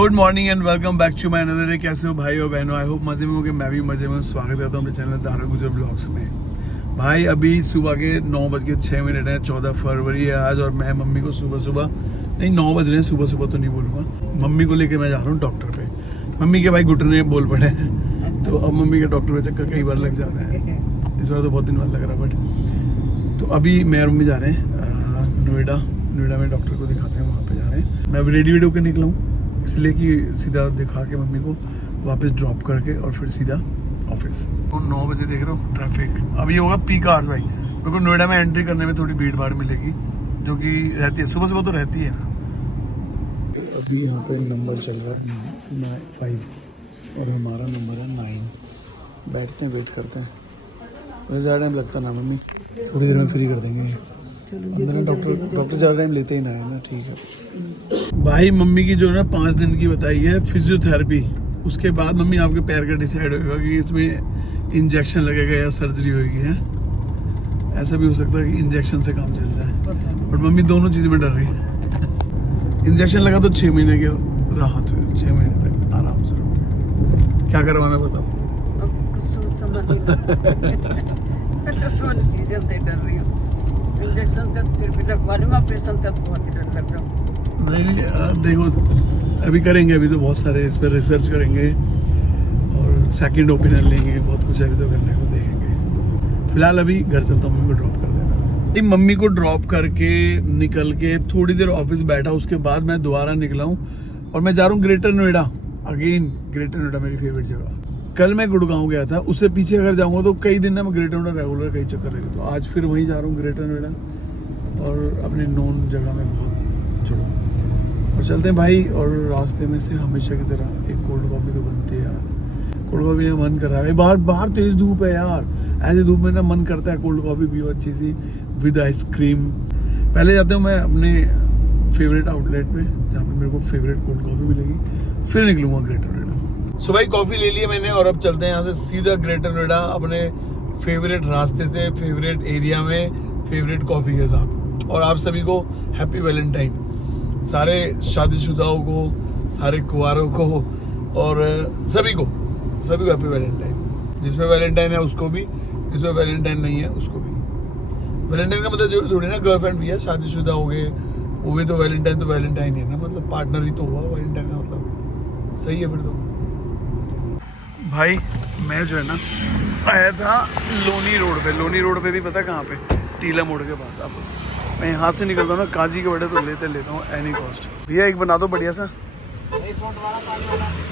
Good morning and welcome back to my another day. कैसे हो भाई और बहनों? आई होप मजे में हो कि मैं भी मजे में। स्वागत करता हूँ अपने चैनल दारा गुजर ब्लॉग्स में। भाई अभी सुबह के 9:06 हैं, 14 फरवरी है आज। और मैं मम्मी को सुबह नहीं 9 बज रहे हैं, सुबह तो नहीं बोलूँगा। मम्मी को लेकर मैं जा रहा हूँ डॉक्टर पे। मम्मी के भाई घुटने बोल पड़े हैं तो अब मम्मी के डॉक्टर पे चक्कर कई बार लग जाता है। इस बार तो बहुत दिन बाद लग रहा बट। तो अभी मैं और मम्मी जा रहे हैं नोएडा में डॉक्टर को दिखाते हैं, वहाँ पे जा रहे हैं। मैं अभी रेडी होकर निकला हूँ इसलिए कि सीधा दिखा के मम्मी को वापस ड्रॉप करके और फिर सीधा ऑफिस। तो 9 बजे देख रहे हो ट्रैफिक। अब ये होगा पीक आवर्स भाई। मेरे को नोएडा में एंट्री करने में थोड़ी भीड़ भाड़ मिलेगी जो कि रहती है, सुबह तो रहती है ना। अभी यहाँ पे नंबर चल रहा है 5 और हमारा नंबर है 9। बैठते हैं, वेट करते हैं। वैसे ज़्यादा टाइम लगता ना मम्मी, थोड़ी देर में फ्री कर देंगे। अंदर ना डॉक्टर ज़्यादा टाइम लेते ही ना है ना। ठीक है भाई। मम्मी की जो ना 5 दिन की बताई है फिजियोथेरेपी। उसके बाद मम्मी आपके पैर का डिसाइड होगा कि इसमें इंजेक्शन लगेगा या सर्जरी होगी है। ऐसा भी हो सकता है कि इंजेक्शन से काम चल जाए, बट मम्मी दोनों चीज़ में डर रही है। इंजेक्शन लगा तो 6 महीने के राहत हुई, 6 महीने तक आराम से रहो। क्या करवाना बताओ? डर रही हूँ। इंजेक्शन तक फिर भी लगवा लूँगा, ऑपरेशन तक बहुत ही डर लग रहा हूँ। नहीं देखो अभी करेंगे, अभी तो बहुत सारे इस पर रिसर्च करेंगे और सेकंड ओपिनियन लेंगे, बहुत कुछ अभी तो करने को देखेंगे। फिलहाल अभी घर चलता हूँ, मम्मी को ड्रॉप कर देना। मम्मी को ड्रॉप करके निकल के थोड़ी देर ऑफिस बैठा, उसके बाद मैं दोबारा निकला हूँ और मैं जा रहा हूँ greater Noida. Again greater Noida मेरी फेवरेट जगह। कल मैं गुड़गांव गया था, उससे पीछे अगर जाऊँगा तो कई दिन ना मैं ग्रेटर नोएडा रेगुलर कई चक्कर लगे। तो आज फिर वहीं जा रहा हूँ ग्रेटर नोएडा और अपने नोन जगह में बहुत जुड़ा और चलते हैं भाई। और रास्ते में से हमेशा की तरह एक कोल्ड कॉफ़ी तो बनती है यार। कोल्ड कॉफ़ी में मन कर रहा है। बाहर तेज़ धूप है यार, ऐसी धूप में ना मन करता है कोल्ड कॉफ़ी पियो अच्छी सी विद आइसक्रीम। पहले जाते हूँ मैं अपने फेवरेट आउटलेट पे जहाँ पे मेरे को फेवरेट कोल्ड कॉफ़ी मिलेगी, फिर निकलूँगा ग्रेटर नोएडा। सो भाई कॉफ़ी ले ली है मैंने और अब चलते हैं यहाँ से सीधा ग्रेटर नोएडा अपने फेवरेट रास्ते से, फेवरेट एरिया में, फेवरेट कॉफ़ी के साथ। और आप सभी को हैप्पी वैलेंटाइन, सारे शादीशुदाओं को, सारे कुंवारों को और सभी को हैप्पी वैलेंटाइन। जिसमें वैलेंटाइन है उसको भी, जिसमें वैलेंटाइन नहीं है उसको भी। वैलेंटाइन का मतलब जरूरी थोड़ी ना गर्लफ्रेंड भी है, शादीशुदा हो गए वो भी तो वैलेंटाइन ही है ना, मतलब पार्टनर ही तो हुआ वैलेंटाइन का मतलब। सही है फिर तो। भाई मैं जो है ना आया था लोनी रोड पे भी पता कहाँ पे? टीला मोड़ के पास। अब मैं यहाँ से निकलता हूँ ना, काजी के बड़े तो लेता हूँ एनी कॉस्ट। भैया एक बना दो बढ़िया सा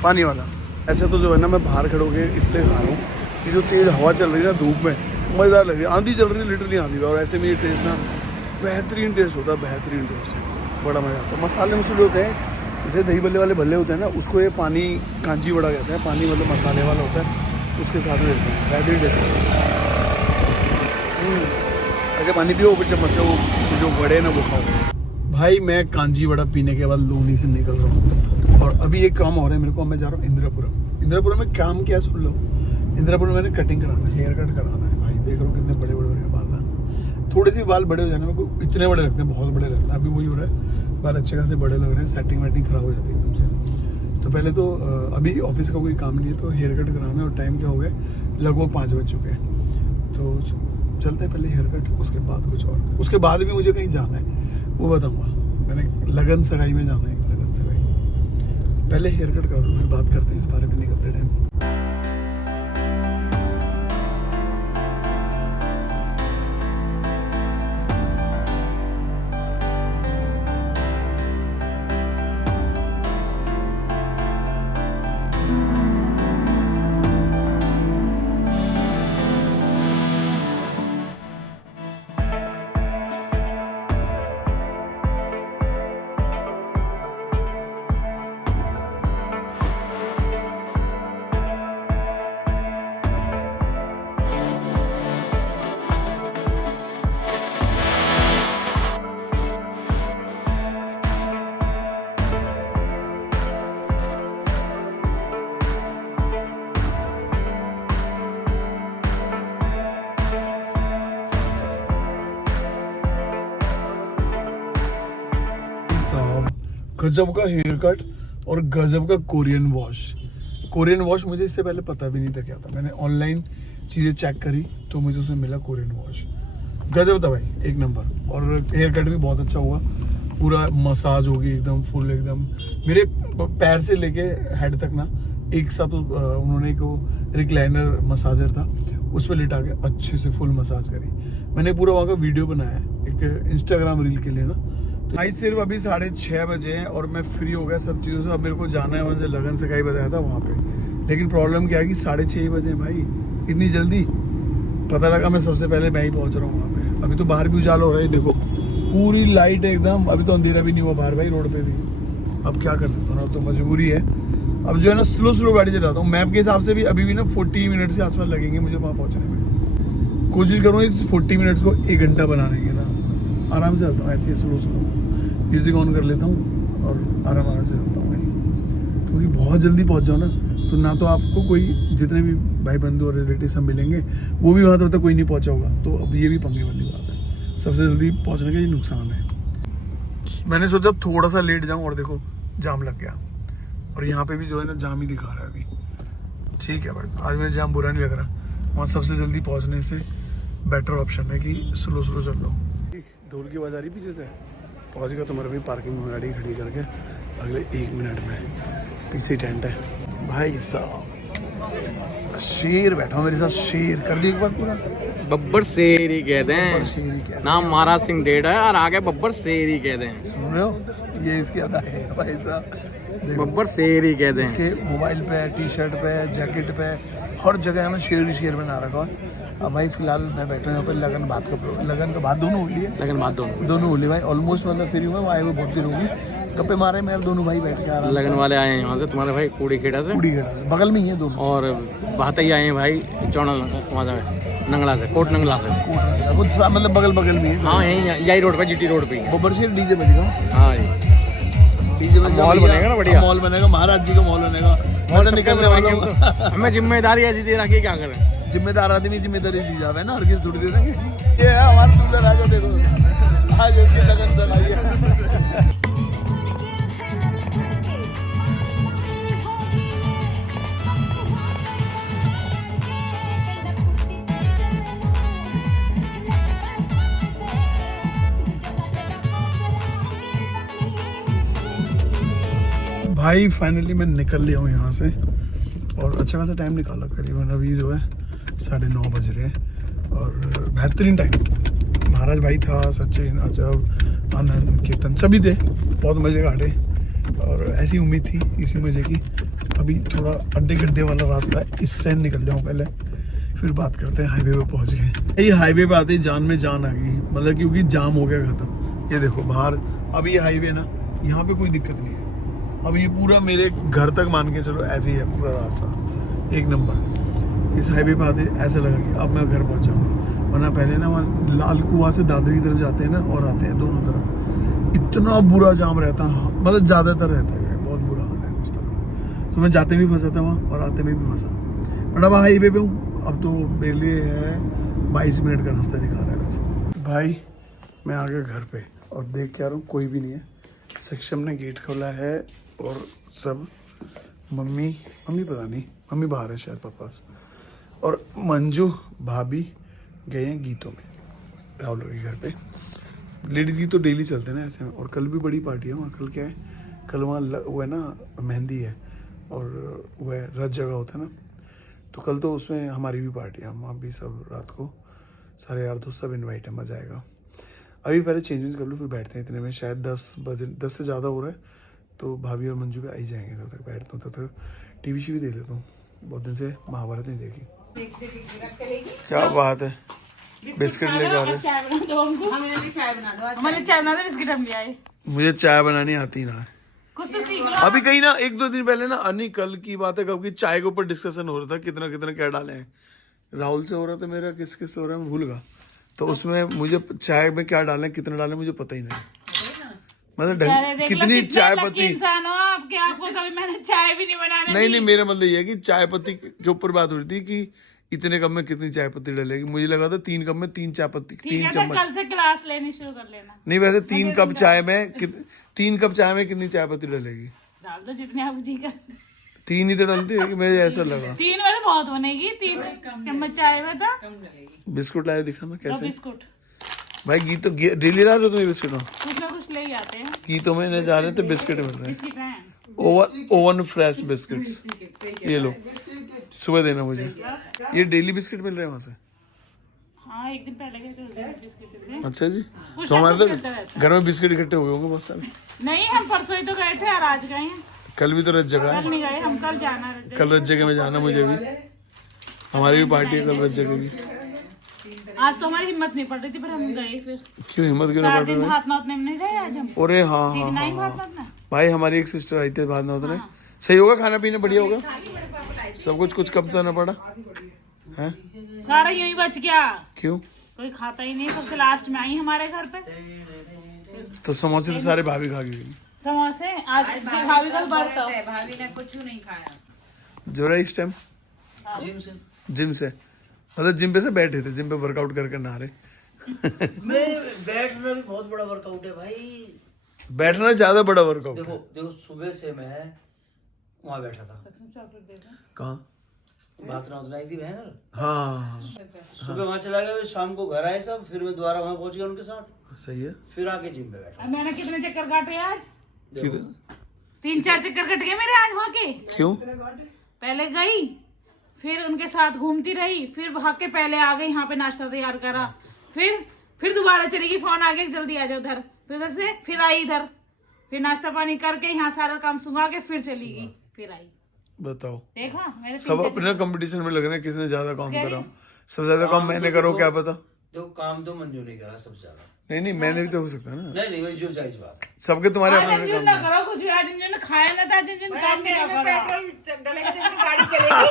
पानी वाला। ऐसे तो जो है ना मैं बाहर खड़े हो गए इसलिए खा रहा हूँ कि जो तेज़ हवा चल रही है ना धूप में, मज़ेदार लग रही है। आंधी चल रही है, लिटरली आंधी। और ऐसे में ये टेस्ट ना बेहतरीन टेस्ट होता है, बेहतरीन टेस्ट, बड़ा मज़ा आता है। मसाले मसूले होते हैं जैसे दही भल्ले वाले भल्ले होते हैं ना, उसको ये पानी कांजी बड़ा कहते हैं। पानी मतलब मसाले वाला होता है, उसके साथ में देते हैं, बेहतरीन टेस्ट ऐसे पानी पियो फिर चम्मच से वो जो बड़े ना वो खाओ। भाई मैं कांजी वड़ा पीने के बाद लोनी से निकल रहा हूँ और अभी एक काम हो रहा है मेरे को। मैं जा रहा हूँ इंदिरापुरम में। काम क्या सुन लो, इंदिरापुरम में मैंने कटिंग कराना है, हेयर कट कराना है। भाई देख रहा हूँ कितने बड़े हो रहे हैं बाल ना। थोड़े से बाल बड़े हो जाने, मेरे को इतने बड़े लगते हैं, बहुत बड़े लगते हैं। अभी वही हो रहा है, बाल अच्छे खासे बड़े लग रहे हैं, सेटिंग वेटिंग खराब हो जाती है एकदम से। तो पहले तो अभी ऑफिस का कोई काम नहीं है तो हेयर कट कराना है। और टाइम क्या हो गया, लगभग 5 बज चुके हैं। तो चलते हैं पहले हेयर कट, उसके बाद कुछ और। उसके बाद भी मुझे कहीं जाना है, वो बताऊँगा। मैंने लगन सगाई में जाना है, लगन सगाई। पहले हेयर कट करा दो फिर बात करते हैं इस बारे में निकलते टाइम। गजब का हेयर कट और गजब का कोरियन वॉश मुझे इससे पहले पता भी नहीं था क्या था। मैंने ऑनलाइन चीज़ें चेक करी तो मुझे उसमें मिला कोरियन वॉश। गजब था भाई, एक नंबर। और हेयर कट भी बहुत अच्छा हुआ, पूरा मसाज होगी एकदम फुल, एकदम मेरे पैर से लेके हेड तक ना एक साथ। उन्होंने एक रिक्लाइनर मसाजर था, उस पर लिटा के अच्छे से फुल मसाज करी। मैंने पूरा वहाँ का वीडियो बनाया है एक इंस्टाग्राम रील के लिए ना। तो भाई सिर्फ अभी 6:30 बजे हैं और मैं फ्री हो गया सब चीज़ों से। अब मेरे को जाना है वहाँ से, लगन से कहीं बताया था वहाँ पे। लेकिन प्रॉब्लम क्या है कि 6:30 बजे भाई, इतनी जल्दी। पता लगा मैं सबसे पहले मैं ही पहुँच रहा हूँ वहाँ पे। अभी तो बाहर भी उजाला हो रहा है, देखो पूरी लाइट एकदम। अभी तो अंधेरा भी नहीं हुआ बाहर भाई रोड पे भी। अब क्या कर सकता हूँ ना, अब तो मजबूरी है। अब जो है ना स्लो गाड़ी चलाता हूँ। मैप के हिसाब से भी अभी भी ना 40 मिनट से आसपास लगेंगे मुझे वहाँ पहुँचने में। कोशिश करूँगा इस 40 मिनट्स को 1 घंटा बनाने की ना। आराम से चलता हूँ ऐसे स्लो म्यूज़िक ऑन कर लेता हूँ और आराम से चलता हूँ भाई। क्योंकि बहुत जल्दी पहुँच जाओ ना तो ना तो आपको कोई, जितने भी भाई बंधु और रिलेटिव सब मिलेंगे वो भी वहाँ तक कोई नहीं पहुँचा होगा। तो अब ये भी पंगे वाली बात है, सबसे जल्दी पहुँचने का ये नुकसान है। मैंने सोचा थोड़ा सा लेट जाऊँ और देखो जाम लग गया। और यहाँ पे भी जो है ना जाम ही दिखा रहा है अभी। ठीक है बट आज मेरे जाम बुरा नहीं लग रहा। वहाँ सबसे जल्दी पहुँचने से बेटर ऑप्शन है कि स्लो चल लो। ढोल की आवाज़ आ रही पीछे से। पहुँच गया तुम्हारे भाई पार्किंग में गाड़ी खड़ी करके। अगले 1 मिनट में पीछे टेंट है भाई साहब। शेर बैठा मेरे साथ, शेर कर दी एक बार पूरा। बब्बर शेर ही कहते हैं, शेर ही क्या नाम महाराज सिंह डेढ़ है और आगे बब्बर शेर ही कहते हैं। सुन रहे हो, ये इसकी अदा है भाई साहब। देखो, बब्बर शेर ही कहते हैं। इसके मोबाइल पे, टी शर्ट पे, जैकेट पे, हर जगह हमें शेर बना रखा है। अब भाई फिलहाल मैं बैठा हूँ यहाँ पर लगन बात दोनों हो लिए। लगन बात दोनों हो लिए भाई। ऑलमोस्ट मतलब फ्री हुआ, आए हुए बहुत देर होगी। गप्पे मारे मेरे दोनों भाई बैठ के आराम से। लगन वाले आए हैं यहाँ से, तुम्हारे भाई कूड़ी खेड़ा से, बगल में ही है दोनों। और भातई आए हैं भाई चौड़ा नंगला से, कोट नंगला से। मतलब बगल में है। हाँ यही रोड पे, जीटी रोड पे। बब्बर शेर डीजे बजेगा। हाँ जी, डीजे बजेगा, मॉल बनेगा ना बढ़िया। मॉल बनेगा, महाराज जी का मॉल बनेगा। मॉल निकलने वाला। हमें जिम्मेदारी ऐसी दे रखी, क्या करें। जिम्मेदार आदमी जिम्मेदारी दी जावे ना, हर किसी थोड़ी दे देंगे। ये है हमारा दूल्हा राजा, देखो आज उसकी लगन चलाई है। भाई फाइनली मैं निकल लिया हूँ यहाँ से और अच्छा खासा टाइम निकाला। करीबन अभी जो है 9:30 बज रहे हैं और बेहतरीन टाइम। महाराज भाई था, सचिन, अजब, आनंद, कीर्तन सभी थे, बहुत मज़े काटे और ऐसी उम्मीद थी इसी मज़े की। अभी थोड़ा अड्डे गड्ढे वाला रास्ता है, इससे निकल जाऊँ पहले, फिर बात करते हैं। हाईवे पे पहुँच गए। ये हाईवे पे आते ही जान में जान आ गई, मतलब क्योंकि जाम हो गया ख़त्म। ये देखो बाहर, अभी ये हाईवे ना, यहाँ पे कोई दिक्कत नहीं है। अब ये पूरा मेरे घर तक मान के चलो ऐसे ही है पूरा रास्ता, एक नंबर। इस हाईवे पे आते ऐसा लगा कि अब मैं घर पहुंच जाऊंगा। वरना पहले ना वहाँ लाल कुआं से दादरी की तरफ जाते हैं ना, और आते हैं दोनों तरफ, इतना बुरा जाम रहता है। मतलब ज़्यादातर रहता है, बहुत बुरा हाल है उस तरफ। तो मैं जाते भी फंसा था वहाँ और आते में भी फंसा। बट अब हाईवे पे हूँ, अब तो मेरे लिए है 22 मिनट का रास्ता दिखा रहा है वैसे। भाई मैं आ गया घर पे और देख के आ रहा हूँ कोई भी नहीं है। सक्षम ने गेट खोला है और सब, मम्मी पता नहीं, मम्मी बाहर है शायद पापा, और मंजू भाभी गए हैं गीतों में राहुल के घर पे। लेडीज़ गीत तो डेली चलते हैं ना ऐसे में। और कल भी बड़ी पार्टी है वहाँ। कल क्या है, कल वहाँ वो है ना मेहंदी है और वो है रथ जगह होता है ना, तो कल तो उसमें हमारी भी पार्टी है। हम वहाँ भी सब रात को सारे यार दोस्त सब इन्वाइट है, मज़ा आएगा। अभी पहले चेंज कर लूँ फिर बैठते हैं। इतने में शायद 10 बजे, 10 से ज़्यादा हो रहा है, तो भाभी और मंजू भी आ ही जाएंगे। तब तक बैठता हूँ, तब तक टीवी शीवी देख लेता हूँ। बहुत दिन से महाभारत नहीं देखी। क्या बात है, बिस्किट लेकर आ रहे। हमारे चाय बना दो, बिस्किट हम ले आए। मुझे चाय बनानी आती ना। कुछ तो सीख लो। अभी कहीं ना 1-2 दिन पहले ना, अनी कल की बात है, कब की चाय के ऊपर डिस्कशन हो रहा था, कितना क्या डाले हैं। राहुल से हो रहा था मेरा, किस हो रहा है मैं भूल गया। तो उसमें मुझे चाय में क्या डालें, कितना डालें, मुझे पता ही नहीं। मतलब कितनी चाय पत्ती, इंसान हो आप, कि आपको कभी मैंने चाय भी नहीं बनाने दी। नहीं मेरा मतलब ये है कि चाय पत्ती के ऊपर बात हो रही थी कि इतने कप में कितनी चाय पत्ती डलेगी। मुझे लगा था 3 कप में 3 चाय पत्ती, 3 चम्मच। कल से क्लास लेनी शुरू कर लेना। नहीं वैसे 3 कप चाय में 3 कप चाय में कितनी चाय पत्ती डलेगी? डाल दो जितने आप जी का। 3 ही तो डालती है कि मुझे ऐसा लगा। 3 में तो बहुत बनेगी, 3 चम्मच चाय में तो। बिस्कुट लाए दिखाना दो कैसे। बिस्कुट भाई घी तो डेली ला रहे हो तुम ये बिस्कुट? कुछ ना कुछ ले ही आते हैं। घी तो मैंने जा रहे थे, बिस्किट मिल रहे हैं। बिस्किट हैं। ओवन फ्रेश बिस्किट्स, ये लो सुबह देना मुझे। ये डेली बिस्किट मिल रहे हैं वहाँ से? हाँ, एक दिन पहले गए थे, उस दिन बिस्किट थे। अच्छा जी। कुछ तो ना हमारे कुछ तो मिलता रहता घर में बिस्किट इकट्ठे हुए होंगे बहुत सारे। नहीं, हम परसों ही तो गए थे और आज गए हैं। कल भी तो रज जगह है। कल नहीं गए, हम कल जाना है। कल रज जगह में जाना मुझे भी, हमारी भी पार्टी है कल रज जगह की। आज तो हमारी हिम्मत नहीं पड़ रही थी, पर हम गए फिर। क्यों हिम्मत क्यों ना 4 पड़ दिन रही है? भात नौतने में नहीं रहे आज हम। अरे हाँ हाँ दीदी नहीं हाँ भात हाँ नौतना। भाई, हमारी एक सिस्टर आई थी बाद में उतरे। सही होगा, खाना पीना बढ़िया होगा, सब कुछ कब तो ना पड़ा है। सारा यही बच गया, क्यों? कोई खाता ही नहीं। सबसे लास्ट में आई हमारे घर पे तो समोसे तो सारे भाभी खा गई। समोसे। आज भाभी का बर्त हो। भाभी ने कुछ नहीं खाया। जो रहा इस टाइम जिम से मतलब जिम पे से बैठे थे, जिम पे वर्कआउट करके नहा रहे। मैं बैठना भी बहुत बड़ा वर्कआउट है भाई। बैठना ज्यादा बड़ा वर्कआउट देखो है। देखो, सुबह से मैं वहाँ बैठा था। कहाँ? बात ना आई थी बहन। हाँ सुबह वहाँ चला गया, फिर शाम को घर आए सब, फिर मैं दोबारा वहाँ पहुँच गया उनके साथ, सही है। फिर आके जिम पे बैठा। अब मैंने कितने चक्कर काटे आज? देखो, 3-4 चक्कर कट गए मेरे आज वहाँ के। क्यों? पहले गई, फिर उनके साथ घूमती रही, फिर भाग के पहले आ गई, यहाँ पे नाश्ता तैयार करा, फिर दोबारा चलेगी, फोन आ गया जल्दी आ जाओ उधर, फिर उधर से फिर आई इधर, फिर नाश्ता पानी करके यहाँ सारा काम सुंगा के फिर चली गई, फिर आई। बताओ, देखा मेरे सब अपने कंपटीशन में लग रहे हैं, किसने ज्यादा काम करा। सबसे ज्यादा काम मैंने करो, क्या पता। देखो काम तो मंजू नहीं करा सबसे ज्यादा। नहीं मैंने भी तो हो सकता है ना। नहीं वही जो जायज बात। सबके तुम्हारे आज अपने अंजुन काम ना है। करो कुछ भी, आज अंजुन ने खाया ना था, आज अंजुन काम नहीं करा। पेट्रोल डलेगा जब गाड़ी चलेगी।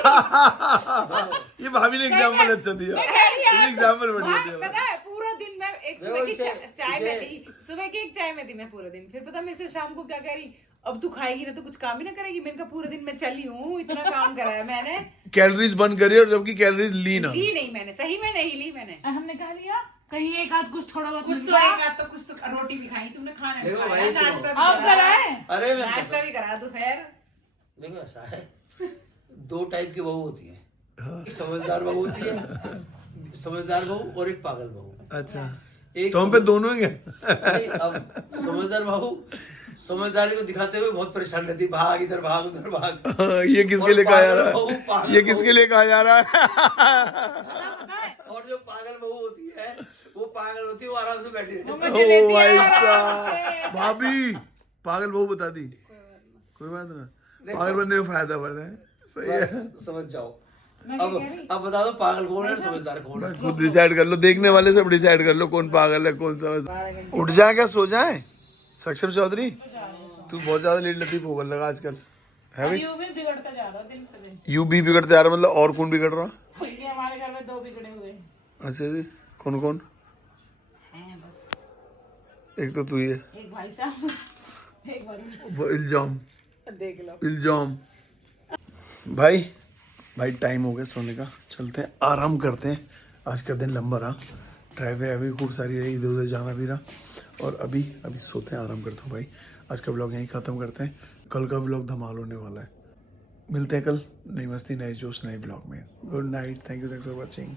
ये भाभी ने एग्जाम्पल अच्छा दिया, ये एग्जाम्पल बढ़िया दिया। पता है पूरा दिन मैं एक सुबह की चाय में थी, सुबह की एक चाय में थी मैं पूरा दिन। फिर पता मेरे से शाम को क्या कह रही, अब तू खाएगी ना तो कुछ काम ही ना करेगी। मैंने कहा पूरे दिन मैं चली हूँ, इतना काम करा है मैंने। कैलोरीज बर्न करी और जबकि कैलोरीज ली ना। ली नहीं मैंने, सही में नहीं ली मैंने। हमने कहा लिया कहीं एक आध कुछ थोड़ा बहुत कुछ मिल तो गया। एक आध तो कुछ तो रोटी भी खाई तुमने, खाना भी देखो खाया, भाई, सुनो। नाश्ता भी अब करा, कराए। अरे मैं नाश्ता भी करा दोपहर। देखो ऐसा है, 2 टाइप की बहू होती है, एक समझदार बहू होती है, समझदार बहू और एक पागल बहू। अच्छा, एक तो हम पे दोनों ही हैं। नहीं, अब समझदार बहू समझदारी को दिखाते हुए बहुत परेशान रहती, भाग इधर भाग उधर भाग। ये किसके लिए कहा जा रहा है? पागल ये बहू- किसके लिए कहा जा रहा है? और जो पागल बहू होती है वो पागल होती है, वो आराम से बैठी रहती है। ओ भाई साहब, भाभी पागल बहू बता दी, कोई बात ना, पागल बनने में फायदा बढ़ है। सही है, बस समझ जाओ। अब बता दो पागल कौन है और समझदार कौन है। खुद डिसाइड कर लो, देखने वाले सब डिसाइड कर लो कौन पागल है कौन समझ। उठ जाए क्या, सो जाए? सक्षम चौधरी, तू बहुत ज्यादा लेट लतीफ होगा लगा आजकल है भाई। यूं भी बिगड़ता जा रहा है दिन से दिन। यू भी बिगड़ते जा रहा, मतलब और कौन बिगड़ रहा? ये हमारे घर में 2 बिगड़े हुए अच्छा जी, कौन कौन? हैं बस। एक तो तू ही है, एक भाई साहब, एक भाई। वो इल्जाम देख लो इल्जाम। भाई टाइम हो गया सोने का, चलते हैं आराम करते हैं। आज का दिन लंबा रहा, ड्राइवे अभी खूब सारी रही, इधर उधर जाना भी रहा, और अभी सोते हैं, आराम करता हूँ भाई। आज का ब्लॉग यहीं ख़त्म करते हैं, कल का ब्लॉग धमाल होने वाला है। मिलते हैं कल नई मस्ती नए जोश नए ब्लॉग में। Good night, thank you for watching.